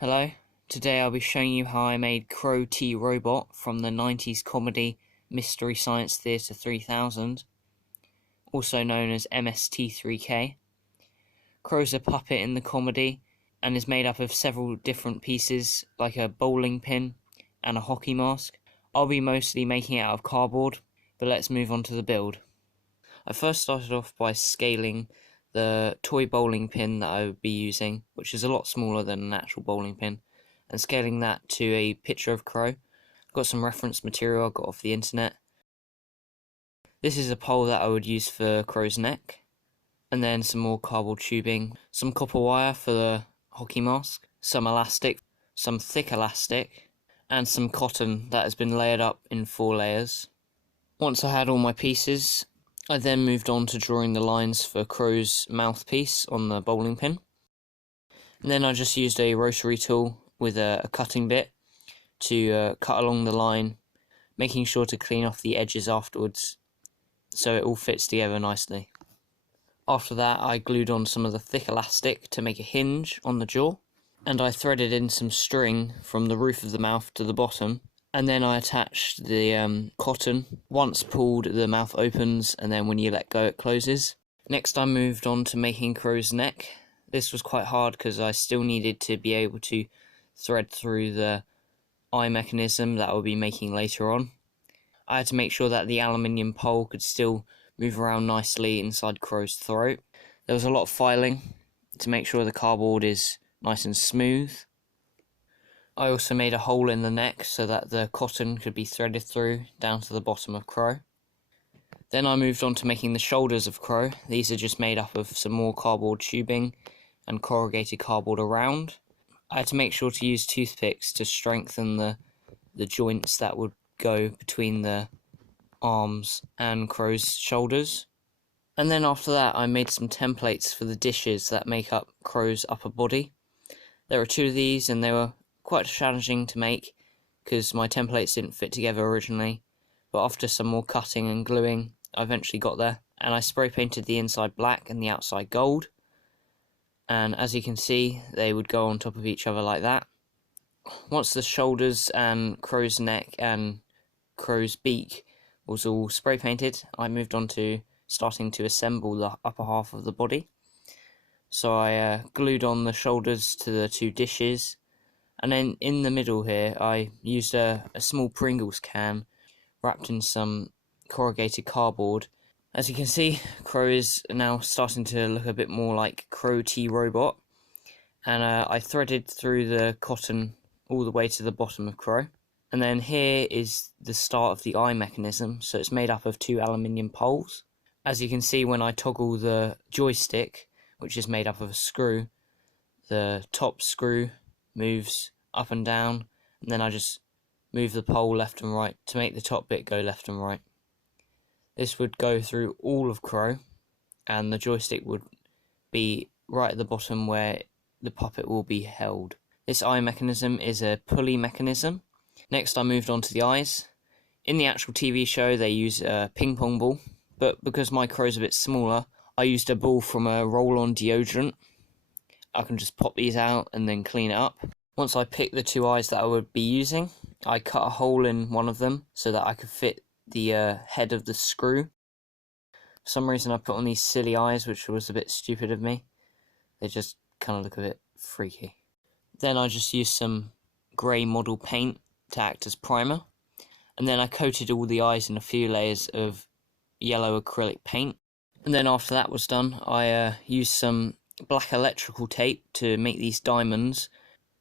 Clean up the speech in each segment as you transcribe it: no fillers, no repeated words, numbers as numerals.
Hello, today I'll be showing you how I made Crow T Robot from the 90s comedy Mystery Science Theatre 3000, also known as MST3K. Crow's a puppet in the comedy and is made up of several different pieces like a bowling pin and a hockey mask. I'll be mostly making it out of cardboard, but let's move on to the build. I first started off by scaling the toy bowling pin that I would be using, which is a lot smaller than an actual bowling pin, and scaling that to a picture of Crow. I've got some reference material I got off the internet. This is a pole that I would use for Crow's neck, and then some more cardboard tubing, some copper wire for the hockey mask, some elastic, some thick elastic, and some cotton that has been layered up in 4 layers. Once I had all my pieces, I then moved on to drawing the lines for Crow's mouthpiece on the bowling pin. And then I just used a rotary tool with a cutting bit to cut along the line, making sure to clean off the edges afterwards so it all fits together nicely. After that, I glued on some of the thick elastic to make a hinge on the jaw, and I threaded in some string from the roof of the mouth to the bottom. And then I attached the cotton. Once pulled, the mouth opens, and then when you let go, it closes. Next, I moved on to making Crow's neck. This was quite hard because I still needed to be able to thread through the eye mechanism that I'll be making later on. I had to make sure that the aluminium pole could still move around nicely inside Crow's throat. There was a lot of filing to make sure the cardboard is nice and smooth. I also made a hole in the neck so that the cotton could be threaded through down to the bottom of Crow. Then I moved on to making the shoulders of Crow. These are just made up of some more cardboard tubing and corrugated cardboard around. I had to make sure to use toothpicks to strengthen the joints that would go between the arms and Crow's shoulders. And then after that I made some templates for the dishes that make up Crow's upper body. There are 2 of these and they were quite challenging to make because my templates didn't fit together originally, but after some more cutting and gluing I eventually got there, and I spray painted the inside black and the outside gold, and as you can see they would go on top of each other like that. Once the shoulders and Crow's neck and Crow's beak was all spray painted, I moved on to starting to assemble the upper half of the body. So I glued on the shoulders to the 2 dishes. And then in the middle here, I used a small Pringles can wrapped in some corrugated cardboard. As you can see, Crow is now starting to look a bit more like Crow T Robot. And I threaded through the cotton all the way to the bottom of Crow. And then here is the start of the eye mechanism. So it's made up of 2 aluminium poles. As you can see, when I toggle the joystick, which is made up of a screw, the top screw moves up and down, and then I just move the pole left and right to make the top bit go left and right. This would go through all of Crow, and the joystick would be right at the bottom where the puppet will be held. This eye mechanism is a pulley mechanism. Next I moved on to the eyes. In the actual TV show they use a ping pong ball, but because my Crow's a bit smaller, I used a ball from a roll-on deodorant. I can just pop these out and then clean it up. Once I picked the 2 eyes that I would be using, I cut a hole in one of them so that I could fit the head of the screw. For some reason I put on these silly eyes, which was a bit stupid of me. They just kind of look a bit freaky. Then I just used some grey model paint to act as primer, and then I coated all the eyes in a few layers of yellow acrylic paint. And then after that was done, I used some black electrical tape to make these diamonds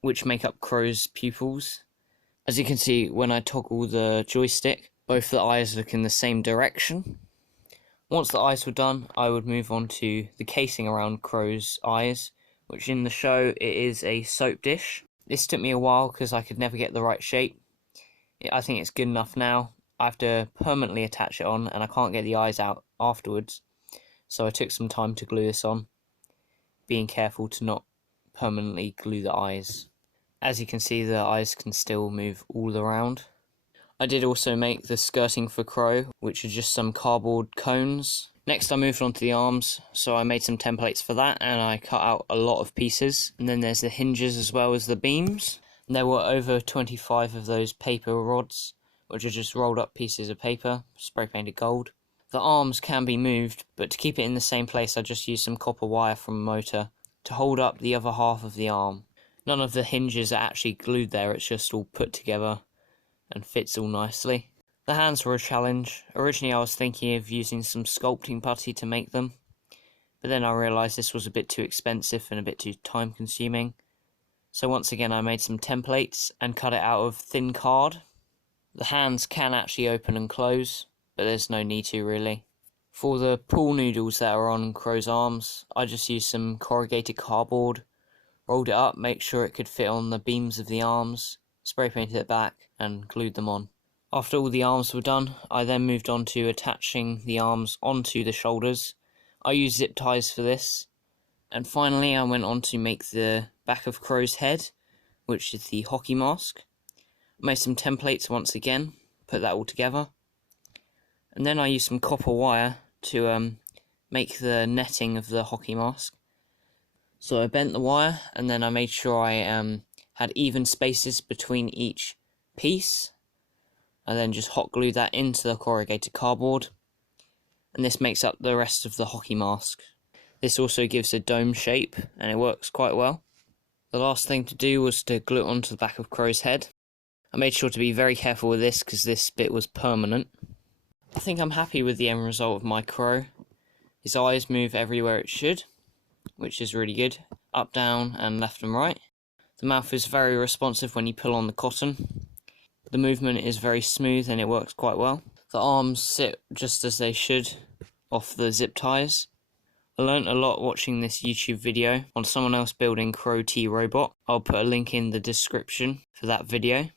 which make up Crow's pupils. As you can see, when I toggle the joystick, both the eyes look in the same direction. Once the eyes were done, I would move on to the casing around Crow's eyes, which in the show it is a soap dish. This took me a while because I could never get the right shape. I think it's good enough now. I have to permanently attach it on and I can't get the eyes out afterwards, so I took some time to glue this on, being careful to not permanently glue the eyes. As you can see, the eyes can still move all around. I did also make the skirting for Crow, which are just some cardboard cones Next I moved on to the arms, so I made some templates for that and I cut out a lot of pieces. And then there's the hinges as well as the beams. And there were over 25 of those paper rods, which are just rolled up pieces of paper, spray painted gold. The arms can be moved, but to keep it in the same place I just used some copper wire from a motor to hold up the other half of the arm. None of the hinges are actually glued there, it's just all put together and fits all nicely. The hands were a challenge. Originally I was thinking of using some sculpting putty to make them, but then I realised this was a bit too expensive and a bit too time consuming. So once again I made some templates and cut it out of thin card. The hands can actually open and close, but there's no need to really. For the pool noodles that are on Crow's arms, I just used some corrugated cardboard, rolled it up, make sure it could fit on the beams of the arms, spray painted it back and glued them on. After all the arms were done, I then moved on to attaching the arms onto the shoulders. I used zip ties for this. And finally I went on to make the back of Crow's head, which is the hockey mask. I made some templates once again, put that all together. And then I used some copper wire to make the netting of the hockey mask. So I bent the wire and then I made sure I had even spaces between each piece. I then just hot glued that into the corrugated cardboard, and this makes up the rest of the hockey mask. This also gives a dome shape and it works quite well. The last thing to do was to glue it onto the back of Crow's head. I made sure to be very careful with this because this bit was permanent. I think I'm happy with the end result of my Crow. His eyes move everywhere it should, which is really good, up, down and left and right. The mouth is very responsive when you pull on the cotton. The movement is very smooth and it works quite well. The arms sit just as they should off the zip ties. I learnt a lot watching this YouTube video on someone else building Crow T robot. I'll put a link in the description for that video.